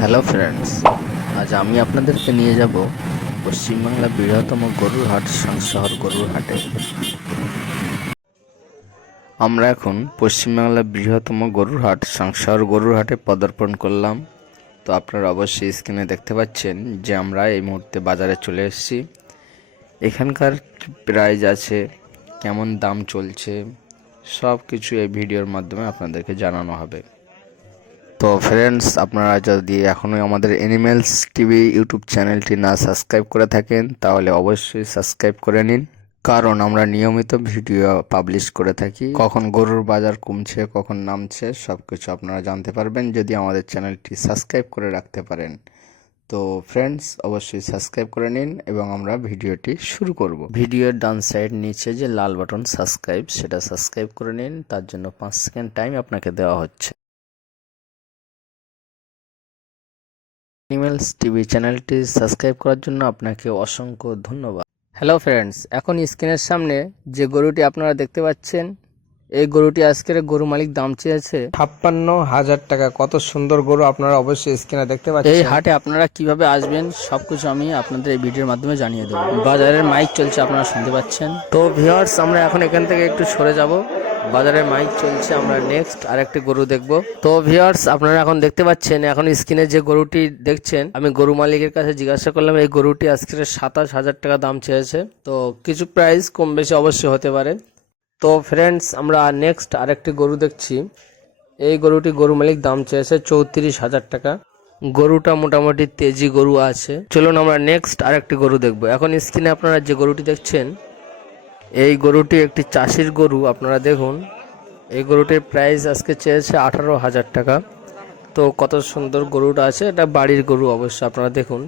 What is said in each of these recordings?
Hello friends আজ আমি আপনাদেরকে নিয়ে যাব পশ্চিমবাংলা বৃহত্তম গরুর হাট শহর গরুর হাটে আমরা এখন পশ্চিমবাংলার বৃহত্তম গরুর হাট শহর গরুর হাটে পদার্পণ করলাম। তো আপনারা অবশ্যই স্ক্রিনে দেখতে পাচ্ছেন যে আমরা এই মুহূর্তে বাজারে চলে এসেছি। এখানকার প্রাইজ আছে, কেমন দাম চলছে সব কিছু এই ভিডিওর মাধ্যমে আপনাদেরকে জানানো হবে। তো ফ্রেন্ডস আপনারা যদি এখনও আমাদের এনিমেলস টিভি ইউটিউব চ্যানেলটি না সাবস্ক্রাইব করে থাকেন, তাহলে অবশ্যই সাবস্ক্রাইব করে নিন। কারণ আমরা নিয়মিত ভিডিও পাবলিশ করে থাকি। কখন গরুর বাজার কমছে, কখন নামছে সব কিছু আপনারা জানতে পারবেন যদি আমাদের চ্যানেলটি সাবস্ক্রাইব করে রাখতে পারেন। তো ফ্রেন্ডস অবশ্যই সাবস্ক্রাইব করে নিন এবং আমরা ভিডিওটি শুরু করব। ভিডিওর ডান সাইড নিচে যে লাল বাটন সাবস্ক্রাইব সেটা সাবস্ক্রাইব করে নিন। তার জন্য পাঁচ সেকেন্ড টাইম আপনাকে দেওয়া হচ্ছে। অ্যানিমেলস টিভি চ্যানেলটি সাবস্ক্রাইব করার জন্য আপনাকে অসংখ্য ধন্যবাদ। হ্যালো ফ্রেন্ডস এখন স্ক্রিনের সামনে যে গরুটি আপনারা দেখতে পাচ্ছেন এই গরুটি আজকের গরু মালিক দাম চেয়েছে ছাপ্পান্ন হাজার টাকা। কত সুন্দর গরু আপনারা অবশ্যই স্ক্রিনে দেখতে পাচ্ছেন। এই হাটে আপনারা কীভাবে আসবেন সবকিছু আমি আপনাদের এই ভিডিওর মাধ্যমে জানিয়ে দেবো। বাজারের মাইক চলছে আপনারা শুনতে পাচ্ছেন। তো ভিউয়ার্স আমরা এখন এখান থেকে একটু সরে যাব। বাজারের মাইক চলছে, আমরা নেক্সট আরেকটি গরু দেখব। তো ভিউয়ার্স আপনারা এখন দেখতে পাচ্ছেন, এখন স্ক্রিনে যে গরুটি দেখছেন, আমি গরু মালিকের কাছে জিজ্ঞাসা করলাম, এই গরুটি আজকে সাতাশ হাজার টাকা দাম চেয়েছে। তো কিছু প্রাইস কম বেশি অবশ্যই হতে পারে। তো ফ্রেন্ডস আমরা নেক্সট আরেকটি গরু দেখছি। এই গরুটি গরু মালিক দাম চেয়েছে চৌত্রিশ হাজার টাকা। গরুটা মোটামুটি তেজি গরু আছে। চলুন আমরা নেক্সট আরেকটি গরু দেখব। এখন স্ক্রিনে আপনারা যে গরুটি দেখছেন এই গরুটি একটি চাষির গরু, আপনারা দেখুন। এই গরুটির প্রাইস আজকে চেয়েছে আঠারো হাজার টাকা। তো কত সুন্দর গরুটা আছে, এটা বাড়ির গরু অবশ্য, আপনারা দেখুন।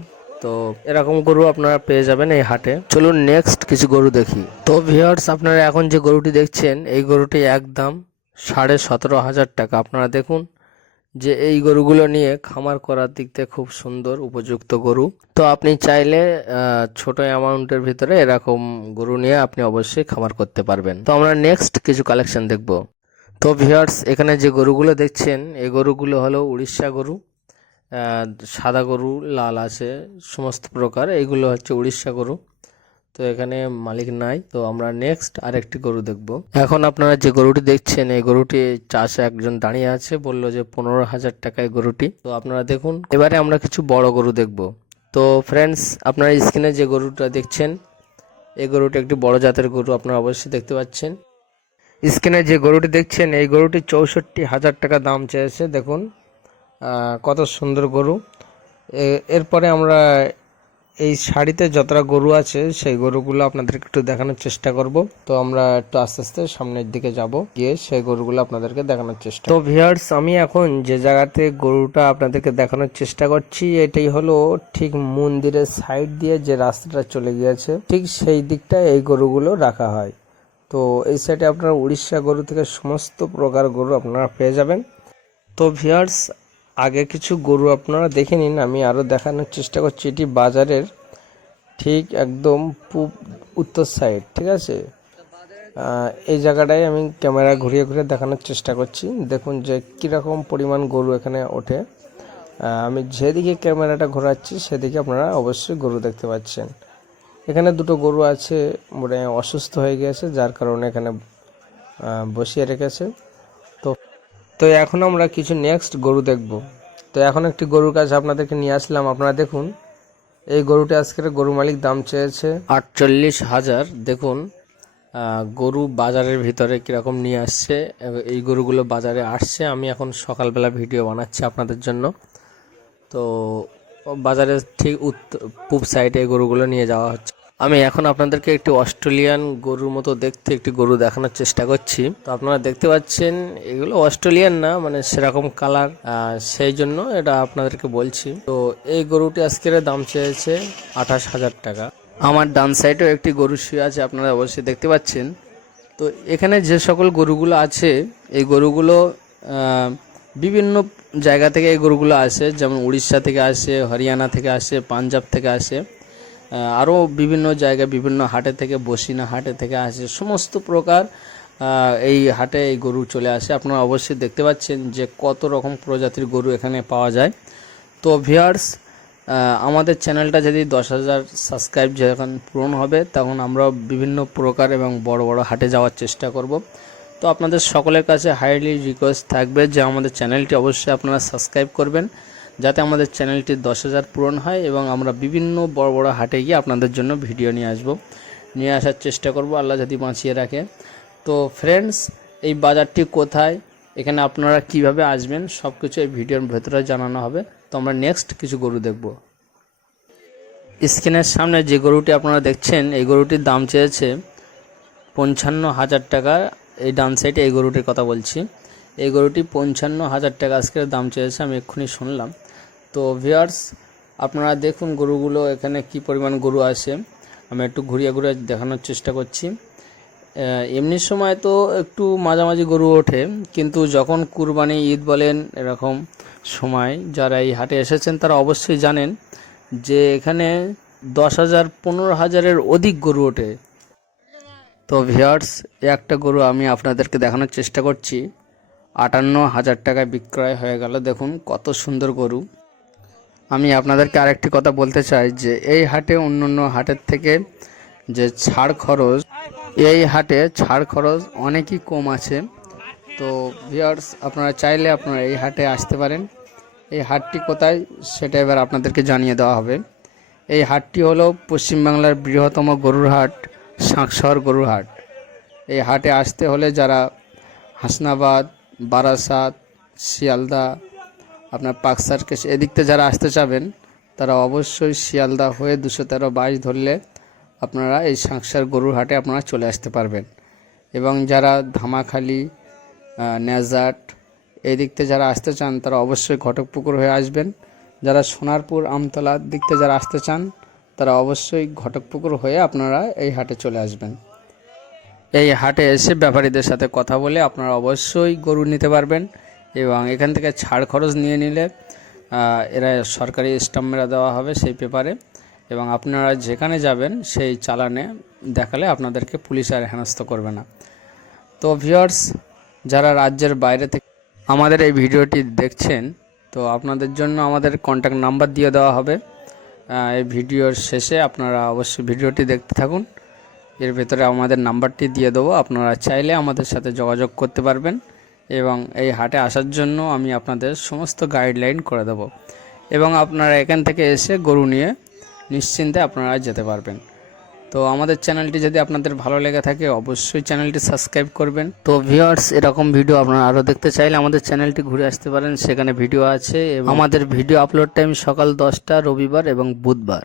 তো এরকম গরু আপনারা পেয়ে যাবেন এই হাটে। চলুন নেক্সট কিছু গরু দেখি। তো ভিউয়ার্স আপনারা এখন যে গরুটি দেখছেন, এই গরুটি একদম সাড়ে সতেরো হাজার টাকা, আপনারা দেখুন। যে এই গরুগুলো নিয়ে খামার করার দিক থেকে খুব সুন্দর, উপযুক্ত গরু। তো আপনি চাইলে ছোট অ্যামাউন্টের ভিতরে এরকম গরু নিয়ে আপনি অবশ্যই খামার করতে পারবেন। তো আমরা নেক্সট কিছু কালেকশন দেখব। তো ভিউয়ার্স এখানে যে গরুগুলো দেখছেন, এই গরুগুলো হলো উড়িষ্যা গরু সাদা গরু, লাল আছে, সমস্ত প্রকার। এইগুলো হচ্ছে উড়িষ্যা গরু। তো এখানে মালিক নাই। তো আমরা নেক্সট আরেকটি গরু দেখব। এখন আপনারা যে গরুটি দেখছেন, এই গরুটি চাষে একজন দাঁড়িয়ে আছে, বলল যে পনেরো হাজার টাকায় গরুটি। তো আপনারা দেখুন, এবারে আমরা কিছু বড় গরু দেখব। তো ফ্রেন্ডস আপনারা স্ক্রিনে যে গরুটা দেখছেন, এই গরুটি একটি বড় জাতের গরু, আপনারা অবশ্যই দেখতে পাচ্ছেন। স্ক্রিনে যে গরুটি দেখছেন, এই গরুটি চৌষট্টি হাজার টাকা দাম চেয়েছে। দেখুন কত সুন্দর গরু। এরপরে আমরা এই শাড়িতে যতটা গরু আছে, সেই গরুগুলো আপনাদেরকে একটু দেখানোর চেষ্টা করব। তো আমরা একটু আস্তে আস্তে সামনের দিকে যাব, গিয়ে সেই গরুগুলো আপনাদেরকে দেখানোর চেষ্টা তো ভিউয়ার্স আমি এখন যে জায়গাতে গরুটা আপনাদেরকে দেখানোর চেষ্টা করছি, এটাই হলো ঠিক মন্দিরের সাইড দিয়ে যে রাস্তাটা চলে গিয়েছে, ঠিক সেই দিকটায় এই গরুগুলো রাখা হয়। তো এই সাইডে আপনারা উড়িষ্যা গরু থেকে সমস্ত প্রকার গরু আপনারা পেয়ে যাবেন। তো ভিউয়ার্স আগে কিছু গরু আপনারা দেখে নিন, আমি আরও দেখানোর চেষ্টা করছি। এটি বাজারের ঠিক একদম পূব উত্তর সাইড ঠিক আছে? এই জায়গাটায় আমি ক্যামেরা ঘুরিয়ে ঘুরিয়ে দেখানোর চেষ্টা করছি। দেখুন যে কীরকম পরিমাণ গরু এখানে ওঠে। আমি যেদিকে ক্যামেরাটা ঘোরাচ্ছি, সেদিকে আপনারা অবশ্যই গরু দেখতে পাচ্ছেন। এখানে দুটো গরু আছে মানে অসুস্থ হয়ে গেছে, যার কারণে এখানে বসিয়ে রেখেছে। তো এখন আমরা কিছু নেক্সট গরু দেখব। তো এখন একটি গরুর কাছে আপনাদেরকে নিয়ে আসলাম। আপনারা দেখুন, এই গরুটি আজকের গরু মালিক দাম চেয়েছে আটচল্লিশ হাজার। দেখুন গরু বাজারের ভিতরে কীরকম নিয়ে আসছে এই গরুগুলো বাজারে আসছে। আমি এখন সকালবেলা ভিডিও বানাচ্ছি আপনাদের জন্য। তো বাজারে ঠিক উত্তর পূব সাইডে গরুগুলো নিয়ে যাওয়া হচ্ছে। আমি এখন আপনাদেরকে একটি অস্ট্রেলিয়ান গরুর মতো দেখতে একটি গরু দেখানোর চেষ্টা করছি। তো আপনারা দেখতে পাচ্ছেন, এগুলো অস্ট্রেলিয়ান না মানে সেরকম কালার সেই জন্য এটা আপনাদেরকে বলছি। তো এই গরুটি আজকের দাম চেয়েছে আঠাশ হাজার টাকা। আমার ডান সাইডেও একটি গরু শুয়ে আছে, আপনারা অবশ্যই দেখতে পাচ্ছেন। তো এখানে যে সকল গরুগুলো আছে, এই গরুগুলো বিভিন্ন জায়গা থেকে এই গরুগুলো আসে, যেমন উড়িষ্যা থেকে আসে, হরিয়ানা থেকে আসে, পাঞ্জাব থেকে আসে। আরও বিভিন্ন জায়গায়, বিভিন্ন হাটে থেকে, বসিনা হাটে থেকে আসে, সমস্ত প্রকার এই হাটে এই গরু চলে আসে। আপনারা অবশ্যই দেখতে পাচ্ছেন যে কত রকম প্রজাতির গরু এখানে পাওয়া যায়। তো ভিউয়ার্স আমাদের চ্যানেলটা যদি দশ হাজার সাবস্ক্রাইব যখন পূরণ হবে, তখন আমরা বিভিন্ন প্রকার এবং বড় বড় হাটে যাওয়ার চেষ্টা করব। তো আপনাদের সকলের কাছে হাইলি রিকোয়েস্ট থাকবে যে আমাদের চ্যানেলটি অবশ্যই আপনারা সাবস্ক্রাইব করবেন। যাতে আমাদের চ্যানেলটি দশ হাজার পূরণ হয় এবং আমরা বিভিন্ন বড় বড় হাটে গিয়ে আপনাদের জন্য ভিডিও নিয়ে আসব। নিয়ে আসার চেষ্টা করব, আল্লাহ যদি বাঁচিয়ে রাখে। তো ফ্রেন্ডস এই বাজারটি কোথায়? এখানে আপনারা কীভাবে আসবেন? সব কিছু এই ভিডিওর ভেতরে জানানো হবে। তো আমরা নেক্সট কিছু গরু দেখব। স্ক্রিনের সামনে যে গরুটি আপনারা দেখছেন, এই গরুটির দাম চেয়েছে পঞ্চান্ন হাজার টাকা। এই ডান সাইডে এই গরুটির কথা বলছি। এই গরুটি পঞ্চান্ন হাজার টাকা আজকের দাম চেয়েছে, আমি এক্ষুনি শুনলাম। তো ভিউয়ার্স আপনারা দেখুন গরুগুলো, এখানে কি পরিমাণ গরু আছে। আমি একটু ঘুরিয়ে ঘুরিয়ে দেখানোর চেষ্টা করছি। এমনি সময় তো একটু মাঝামাঝি গরু ওঠে, কিন্তু যখন কুরবানি, ঈদ বলেন, এরকম সময় যারা এই হাটে এসেছেন, তারা অবশ্যই জানেন যে এখানে দশ হাজার, পনেরো হাজারের অধিক গরু ওঠে। তো ভিউয়ার্স একটা গরু আমি আপনাদেরকে দেখানোর চেষ্টা করছি। আটান্ন হাজার টাকায় বিক্রয় হয়ে গেল, দেখুন কত সুন্দর গরু। আমি আপনাদেরকে আরেকটি কথা বলতে চাই যে এই হাটে অন্য অন্য হাটের থেকে যে ছাড় খরচ, এই হাটে ছাড় খরচ অনেকই কম আছে। তো ভিউয়ার্স আপনারা চাইলে আপনারা এই হাটে আসতে পারেন। এই হাটটি কোথায় সেটা এবার আপনাদেরকে জানিয়ে দেওয়া হবে। এই হাটটি হলো পশ্চিমবাংলার বৃহত্তম গরুর হাট শাঁকশহর গরুর হাট। এই হাটে আসতে হলে যারা হাসনাবাদ, বারাসাত, শিয়ালদা আপনার পাক এদিক থেকে যারা আসতে চাবেন, তারা অবশ্যই শিয়ালদা হয়ে দুশো তেরো বাইশ ধরলে আপনারা এই সাংসার গরুর হাটে আপনারা চলে আসতে পারবেন। এবং যারা ধামাখালি দিক থেকে যারা আসতে চান, তারা অবশ্যই ঘটকপুকুর হয়ে আসবেন। যারা সোনারপুর, আমতলার দিক থেকে যারা আসতে চান, তারা অবশ্যই ঘটকপুকুর হয়ে আপনারা এই হাটে চলে আসবেন। এই হাটে এসে ব্যাপারীদের সাথে কথা বলে আপনারা অবশ্যই গরু নিতে পারবেন। এবং এখান থেকে ছাড় খরচ নিয়ে নিলে এরা সরকারি স্টাম্প মেরা দেওয়া হবে সেই পেপারে। এবং আপনারা যেখানে যাবেন সেই চালানে দেখালে আপনাদেরকে পুলিশ আর হেনস্থ করবে না। তো ভিউয়ার্স, যারা রাজ্যের বাইরে থেকে আমাদের এই ভিডিওটি দেখছেন, তো আপনাদের জন্য আমাদের কন্ট্যাক্ট নাম্বার দিয়ে দেওয়া হবে। এই ভিডিওর শেষে আপনারা অবশ্যই ভিডিওটি দেখতে থাকুন। এর ভেতরে আমাদের নাম্বারটি দিয়ে দেবো। আপনারা চাইলে আমাদের সাথে যোগাযোগ করতে পারবেন। এবং এই হাটে আসার জন্য আমি আপনাদের সমস্ত গাইডলাইন করে দেব। এবং আপনারা এখান থেকে এসে গরু নিয়ে নিশ্চিন্তে আপনারা যেতে পারবেন। তো আমাদের চ্যানেলটি যদি আপনাদের ভালো লেগে থাকে, অবশ্যই চ্যানেলটি সাবস্ক্রাইব করবেন। তো ভিউয়ার্স এরকম ভিডিও আপনারা আরও দেখতে চাইলে আমাদের চ্যানেলটি ঘুরে আসতে পারেন। সেখানে ভিডিও আছে আমাদের ভিডিও আপলোড টাইম সকাল দশটা, রবিবার এবং বুধবার।